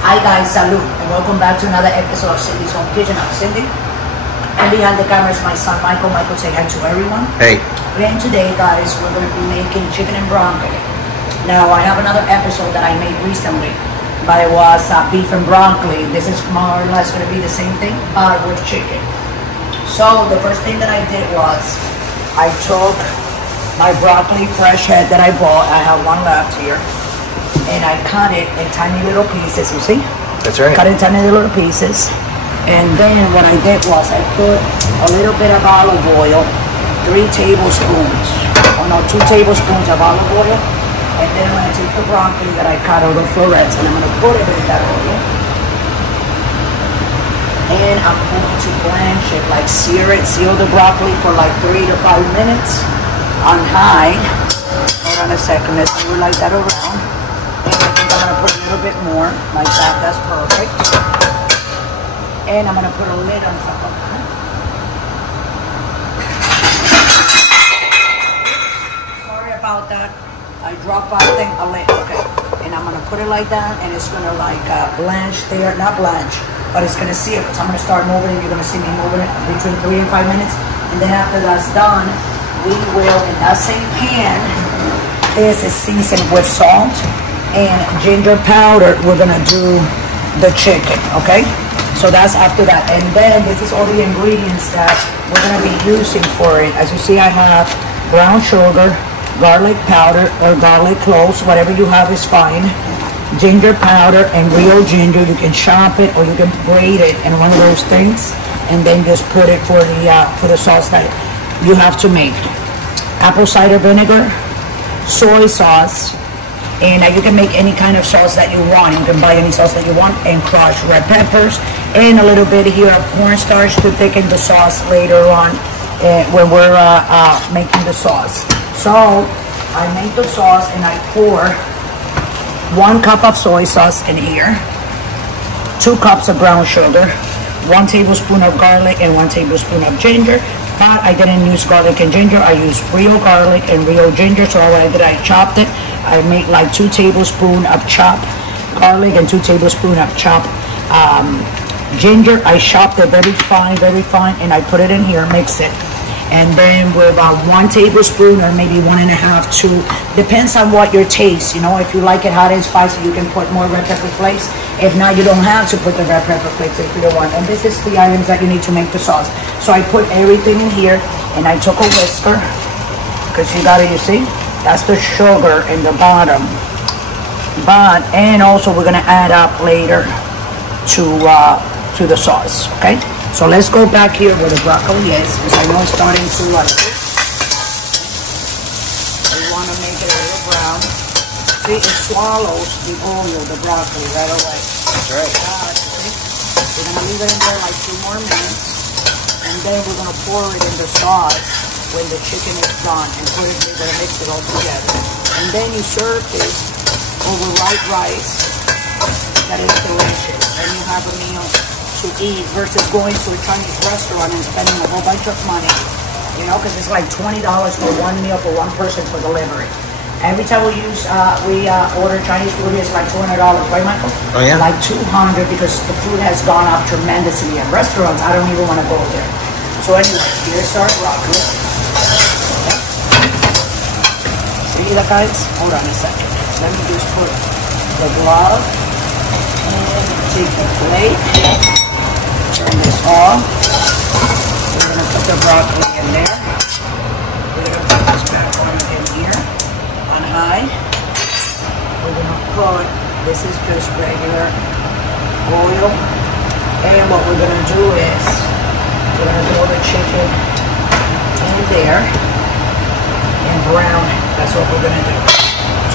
Hi guys, salud, and welcome back to another episode of Cindy's Home Kitchen. I'm Cindy, and behind the camera is my son Michael. Michael, say hi to everyone. Hey. And today, guys, we're going to be making chicken and broccoli. Now, I have another episode that I made recently, but it was beef and broccoli. This is more or less going to be the same thing, but with chicken. So the first thing that I did was I took my broccoli fresh head that I bought. I have one left here. And I cut it in tiny little pieces, you see? That's right. Cut it in tiny little pieces. And then what I did was I put a little bit of olive oil, 3 tablespoons, or no, 2 tablespoons of olive oil. And then I'm gonna take the broccoli that I cut out of florets and I'm gonna put it in that oil. And I'm going to blanch it, like sear the broccoli for like 3 to 5 minutes on high. Hold on a second, let's move like that around. And I think I'm going to put a little bit more, like that, that's perfect. And I'm going to put a lid on top of that. Sorry about that. I dropped a lid, okay. And I'm going to put it like that, and it's going to like blanch there, not blanch, but it's going to sear. So I'm going to start moving it, you're going to see me moving it between 3 and 5 minutes. And then after that's done, we will, in that same pan, this is seasoned with salt and ginger powder. We're gonna do the chicken, okay? So that's after that. And then this is all the ingredients that we're gonna be using for it. As you see, I have brown sugar, garlic powder or garlic cloves, whatever you have is fine. Ginger powder and real ginger. You can chop it or you can grate it in one of those things, and then just put it for the sauce that you have to make. Apple cider vinegar, soy sauce. And you can make any kind of sauce that you want. You can buy any sauce that you want, and crushed red peppers and a little bit here of cornstarch to thicken the sauce later on when we're making the sauce. So I make the sauce and I pour 1 cup of soy sauce in here, 2 cups of brown sugar, 1 tablespoon of garlic and 1 tablespoon of ginger. But I didn't use garlic and ginger. I used real garlic and real ginger. So what I did, I chopped it. I made like 2 tablespoons of chopped garlic and 2 tablespoons of chopped ginger. I chopped it very fine, and I put it in here, mix it. And then with about 1 tablespoon or maybe 1.5, 2, depends on what your taste. You know, if you like it hot and spicy, you can put more red pepper flakes. If not, you don't have to put the red pepper flakes if you don't want. And this is the items that you need to make the sauce. So I put everything in here, and I took a whisker, because you got it, you see? That's the sugar in the bottom. And also we're gonna add up later to the sauce, okay? So let's go back here where the broccoli is, because I know it's starting to cook. We want to make it a little brown. See, it swallows the oil, the broccoli, right away. That's right. We're going to leave it in there like 2 more minutes, and then we're going to pour it in the sauce when the chicken is done, and we're going to mix it all together. And then you serve this over white rice. That is delicious. Then you have a meal to eat versus going to a Chinese restaurant and spending a whole bunch of money, you know, because it's like $20 for 1 meal for 1 person for delivery. Every time we order Chinese food, it's like $200, right, Michael? Oh yeah. Like 200, because the food has gone up tremendously at restaurants. I don't even want to go there. So anyway, here's our broccoli. Okay. See that, guys? Hold on a second. Let me just put the glove and take the plate. Turn this off. We're going to put the broccoli in there. We're going to put this back on in here on high. We're going to put, this is just regular oil. And what we're going to do is, we're going to throw the chicken in there and brown it. That's what we're going to do.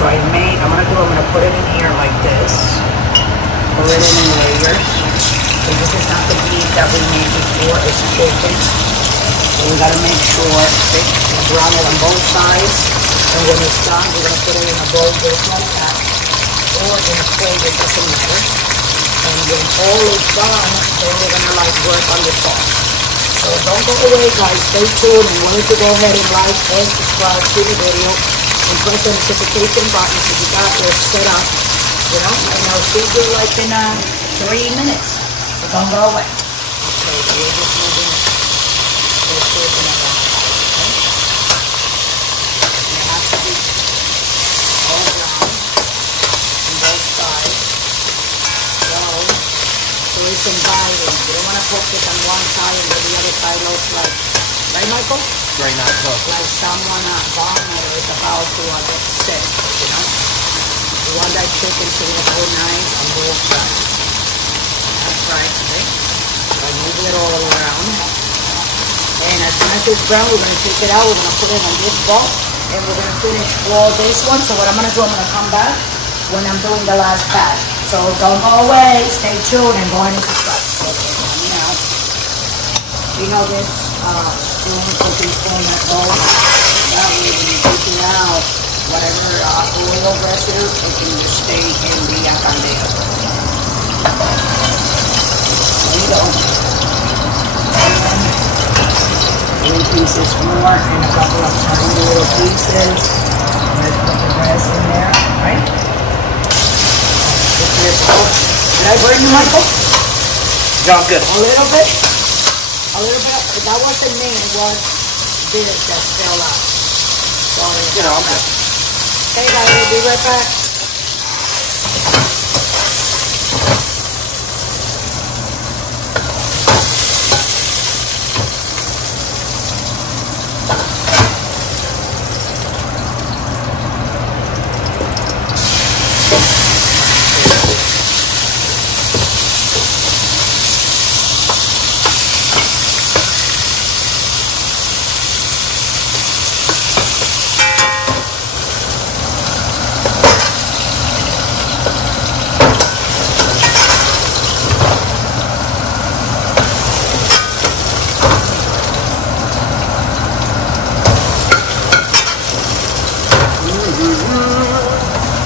So I'm going to put it in here like this. Put it in layers. So this is not the beef that we made before, it's chicken. So we gotta make sure we brown it on both sides. And when it's done, we're gonna put it in a bowl just like that. Or in a plate, it doesn't matter. And when all is done, then we're gonna like work on the sauce. So don't go away, guys, stay tuned, and wanted to go ahead and like and subscribe to the video and press the notification button so you got your set up you know, and I'll see you like in 3 minutes. So don't go away. Okay, so you're just moving this chicken around. Okay? It has to be all brown on both sides. So there is some biting. You don't want to cook it on one side and then the other side looks like, right, Michael? Very not cooked. Like someone vomit or is about to get sick, you know? You want that chicken to look all nice on both sides. That's right, okay? So move it all around. And as soon as it's brown, we're going to take it out. We're going to put it on this bowl. And we're going to finish all this one. So what I'm going to do, I'm going to come back when I'm doing the last batch. So don't go away. Stay tuned and go ahead and subscribe. Okay, now, you know this cooking spoon at bowl. That way when you take it out, whatever oil residue, it can just stay in the candela. There you go. And 3 pieces more and a couple of tiny little pieces. Let's put the rest in there, right? Did I burn you, Michael? No, I'm good. A little bit. A little bit. That wasn't me. It was this that fell out. Sorry. You know, I'm good. Okay, guys, we'll be right back.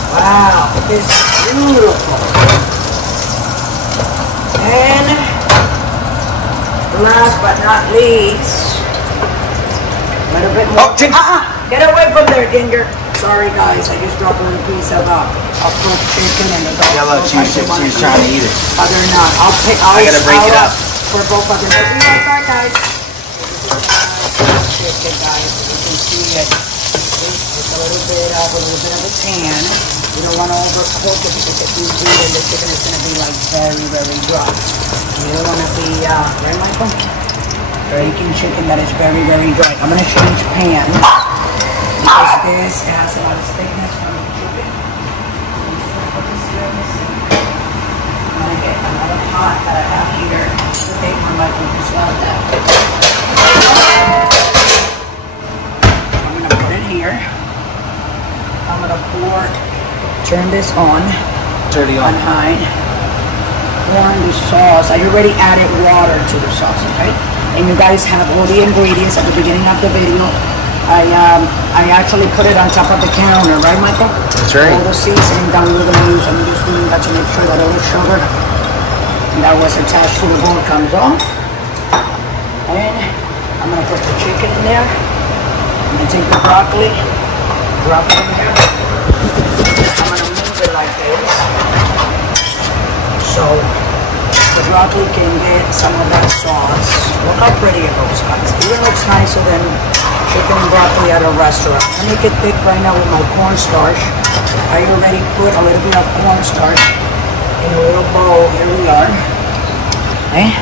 Wow, it's beautiful. And last but not least, a little bit more. Get away from there, Ginger. Sorry, guys, I just dropped a little piece of cooked chicken and the dog. Yeah, look, she's trying to eat it. Other than that, I gotta break it up for both of them. We'll be right back, guys. Chicken, guys, so you can see it. It's a little bit of a pan. You don't want to overcook it because if you do it, the chicken is going to be like very, very dry. You don't want to be, right, Michael? Baking chicken that is very, very dry. I'm going to change pan because this has a lot of thickness from the chicken. I'm going to get another pot that I have here. Okay, for Michael, just like that. Here, I'm gonna turn this on high, pour in the sauce. I already added water to the sauce, okay? And you guys have all the ingredients at the beginning of the video. I actually put it on top of the counter, right, Michael? That's right. All the seasoning that we were gonna use. I'm just doing that to make sure that all the sugar that was attached to the bowl comes off. And I'm gonna put the chicken in there. I'm going to take the broccoli, drop it in there. I'm going to move it like this. So the broccoli can get some of that sauce. Look how pretty it looks, guys. It even looks nicer than chicken and broccoli at a restaurant. I make it thick right now with my cornstarch. I already put a little bit of cornstarch in a little bowl. Here we are. Okay.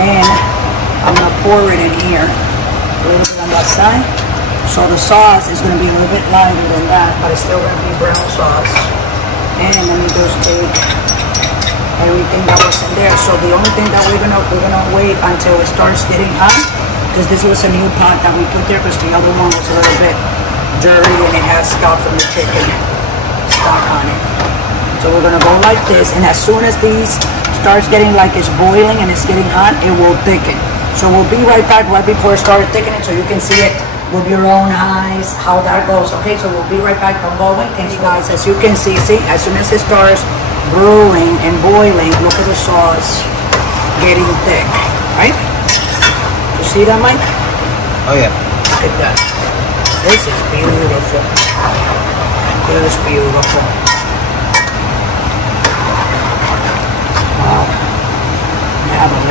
And I'm going to pour it in here. A little bit on that side. So the sauce is going to be a little bit lighter than that, but it's still going to be brown sauce. And let me just take everything that was in there. So the only thing that we're gonna wait until it starts getting hot, because this was a new pot that we put there because the other one was a little bit dirty and it has stuff from the chicken stuck on it. So we're gonna go like this, and as soon as these starts getting like it's boiling and it's getting hot, it will thicken. So we'll be right back right before it started thickening so you can see it with your own eyes how that goes. Okay, so we'll be right back. Don't go away. Thanks, guys. As you can see, as soon as it starts brewing and boiling, look at the sauce getting thick, right? You see that, Mike? Oh, yeah. Look at that. This is beautiful. This is beautiful.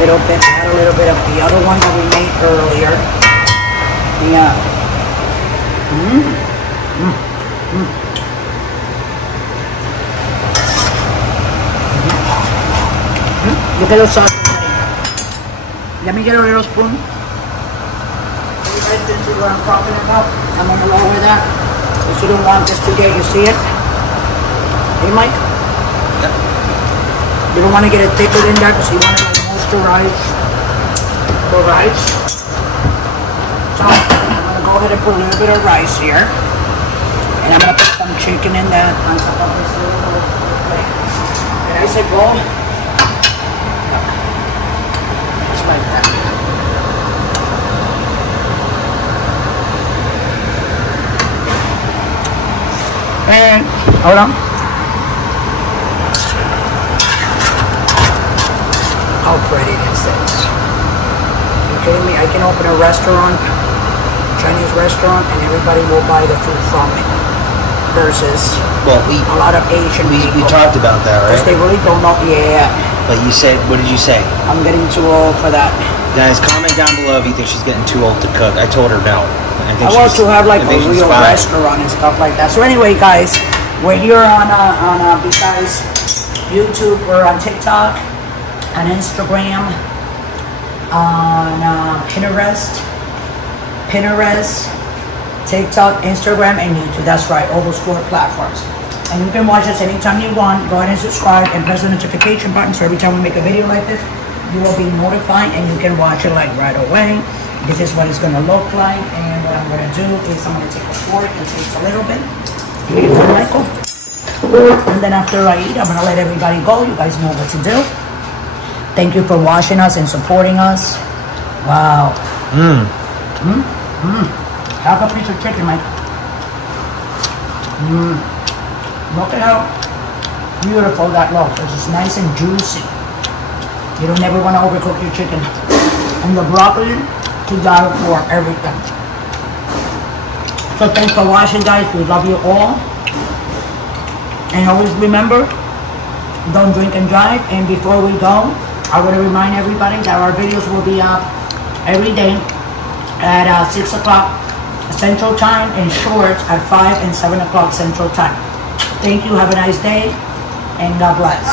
little bit, add a little bit of the other one that we made earlier. Yeah. Look at those sauces. Let me get a little spoon. You guys can see what I'm talking about. I'm gonna lower that. Because you don't want this to get, you see it? Hey, Mike? Yeah. You don't want to get it thicker than that because you want to like moisturize the rice. So I'm going to go ahead and put a little bit of rice here. And I'm going to put some chicken in that on top of this little plate. And I said bowl. Just like that. And hold on. How pretty this is. You kidding me? I can open a restaurant, Chinese restaurant, and everybody will buy the food from me. Versus a lot of Asian people. We talked about that, right? Because they really don't know. Yeah. But you said, what did you say? I'm getting too old for that. Guys, comment down below if you think she's getting too old to cook. I told her no. I want to have like a real restaurant and stuff like that. So anyway, guys, we're here on besides YouTube, we're on TikTok, on Instagram, on Pinterest, TikTok, Instagram, and YouTube. That's right, all those 4 platforms. And you can watch us anytime you want. Go ahead and subscribe and press the notification button so every time we make a video like this, you will be notified and you can watch it like right away. This is what it's going to look like, and what I'm going to do is I'm going to take a fork and taste a little bit. Give me one, Michael. And then after I eat, I'm going to let everybody go. You guys know what to do. Thank you for watching us and supporting us. Wow. Have a piece of chicken, Mike. Look at how beautiful that looks. It's just nice and juicy. You don't ever want to overcook your chicken. And the broccoli, to die for everything. So thanks for watching, guys. We love you all. And always remember, don't drink and drive. And before we go, I want to remind everybody that our videos will be up every day at 6 o'clock Central Time and shorts at 5 and 7 o'clock Central Time. Thank you. Have a nice day. And God bless.